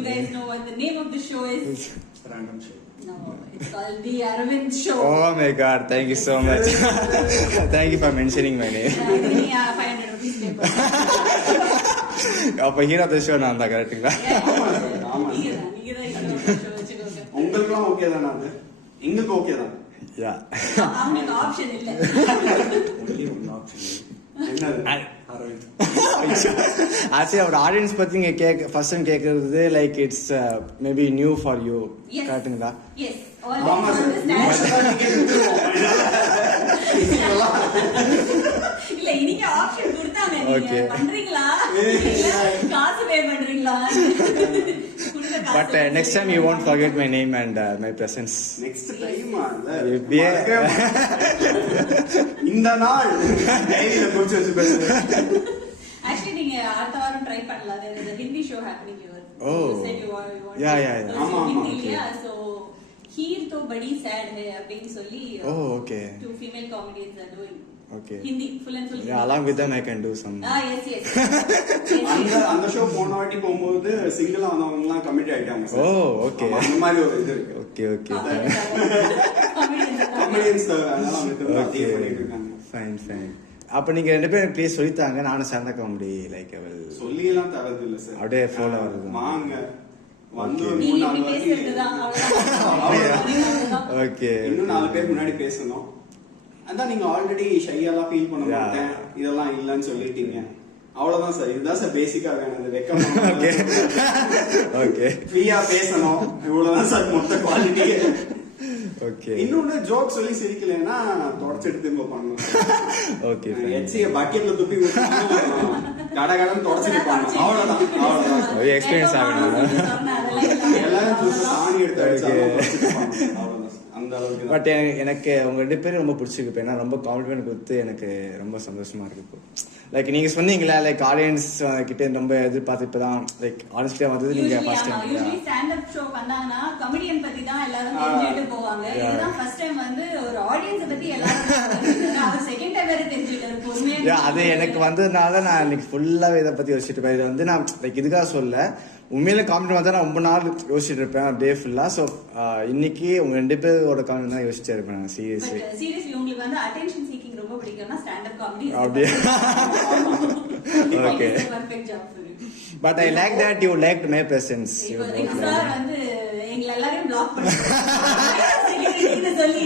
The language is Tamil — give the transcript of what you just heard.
you guys know what the name of the show is? Random show. No, it's called The Aravind Show. Oh my god, thank you so much. Thank you for mentioning my name. Yeah, 500 rupees pay for. அப்ப ஹீரோ த ஷோ நான் தான் கரெக்ட்டுங்களா? நீங்க தான் ஷோ வச்சுக்கோங்க. உங்களுக்குலாம் ஓகே தானா அது? எங்களுக்கு ஓகே தான். யா. அவங்களுக்கு ஆப்ஷன் இல்ல. Only one option. என்னது? அரவிந்த். ஆக்சுவலி அவர் ஆடியன்ஸ் பத்தி நீங்க ஃபர்ஸ்ட் டைம் கேக்குறது like it's maybe new for you கரெக்ட்டுங்களா? Yes. ஆமா சார். இல்ல இன்னைக்கு ஆப்ஷன் கொடுத்தாங்க நீங்க Okay. பண்றீங்களா? இல்ல காசு பே பண்றீங்களா? But next time you won't forget my name and my presence. Next time இந்த நாள் டைரியில குறிச்சு வச்சு பேசுறேன். Actually நீங்க அடுத்த வாரம் ட்ரை பண்ணலாம். there is a Hindi show happening here. Oh. You said you want Yeah. ஆமா, Hindi okay. இல்லையா? So हीर तो बड़ी sad है அப்படின்னு சொல்லி Oh, okay. two female comedians are doing Okay. Hindi full and full. Yeah, along with them I can do some. Yes. அந்த ஷோ போன வாட்டி போகும்போது சிங்கிளா வந்தவங்க எல்லாம் கமிட் ஆயிட்டாங்க சார். Oh, okay. அந்த மாதிரி ஒரு இது இருக்கு. Okay. கமெடியன்ஸ் அதனால வந்து Okay. பண்ணிட்டு இருக்காங்க. Fine. அப்ப நீங்க ரெண்டு பேரும் ப்ளீஸ் சொல்லித்தாங்க நானும் சேர்ந்த காமெடி லைக் அவள் சொல்லி எல்லாம் தரது இல்ல சார். அப்படியே flow ல வருது. வாங்க வந்து ஒரு நீ 3-4 இப்படி வாட்டி பேசுறதுதான் அவ்வளவுதான். ஓகே இன்னும் 4 பேர் முன்னாடி பேசணும். அதான் நீங்க ஆல்ரெடி ஷையாலாம் ஃபீல் பண்ண Yeah. மாட்டேன் இதெல்லாம் இல்லன்னு சொல்லிட்டீங்க. அவ்வளவுதான் சார். இதுதான் சார் பேசிக்கா வேணும். வெக்கம் ஓகே ஃப்ரீயா பேசணும். இவ்வளவுதான் சார் மொத்த குவாலிட்டி. ஓகே இன்னொன்னு ஜோக் சொல்லி சிரிக்கலைன்னா தொடச்சிட்டு திரும்ப பண்ணணும். ஓகே எச்சிய பக்கெட்ல துப்பி கடகடன் தொடச்சிட்டு பண்ணணும். அவ்வளவுதான் எக்ஸ்பீரியன்ஸ் ஆகணும். எல்லாம் சாணி எடுத்து அடிச்சாலும் அவ்வளவுதான் அந்த அளவுக்கு தான். பட் எனக்கு உங்க ரெண்டு பேரும் ரொம்ப பிடிச்சிருக்கு. ஏன்னா ரொம்ப காம்ப்ளிமெண்ட் கொடுத்து எனக்கு ரொம்ப சந்தோஷமா இருக்கு இப்போ. லைக் நீங்க சொன்னீங்களா லைக் ஆடியன்ஸ் கிட்ட ரொம்ப எதிர்பார்த்து இப்பதான் லைக் ஆனஸ்டியா வந்தது நீங்க first time. Usually stand up show வந்தாங்கன்னா கமெடியன் பத்தி தான் எல்லாரும் தெரிஞ்சுட்டு போவாங்க. இதுதான் ஃபர்ஸ்ட் டைம் வந்து ஒரு ஆடியன்ஸ் பத்தி எல்லாரும் அவர் செகண்ட் டைம் வேற தெரிஞ்சுட்டாரு பொறுமையா. அது எனக்கு வந்ததுனால நான் இன்னைக்கு ஃபுல்லாவே இதை பத்தி யோசிச்சுட்டு இருப்பேன். இது வந்து நான் லைக் இதுக்காக சொல்ல உண்மையில காமெடி வந்தா நான் ரொம்ப நாள் யோசிச்சுட்டு இருப்பேன் டே ஃபுல்லா. ஸோ இன்னைக்கு உங்க ரெண்டு பேரோட காமெடி தான் யோசிச்சே இருப்பேன் நான் சீரியஸ்லி. சீரியஸ்லி உங்களுக்கு வந்து அட்டென்ஷன் சீக்கிங் ரொம்ப பிடிக்கும்னா ஸ்டாண்ட் அப் காமெடி அப்படியே okay. Perfect job for you. But I like that you liked my presence. இப்போ சார் வந்து எங்களை எல்லாரையும் பிளாக் பண்ணி சொல்லி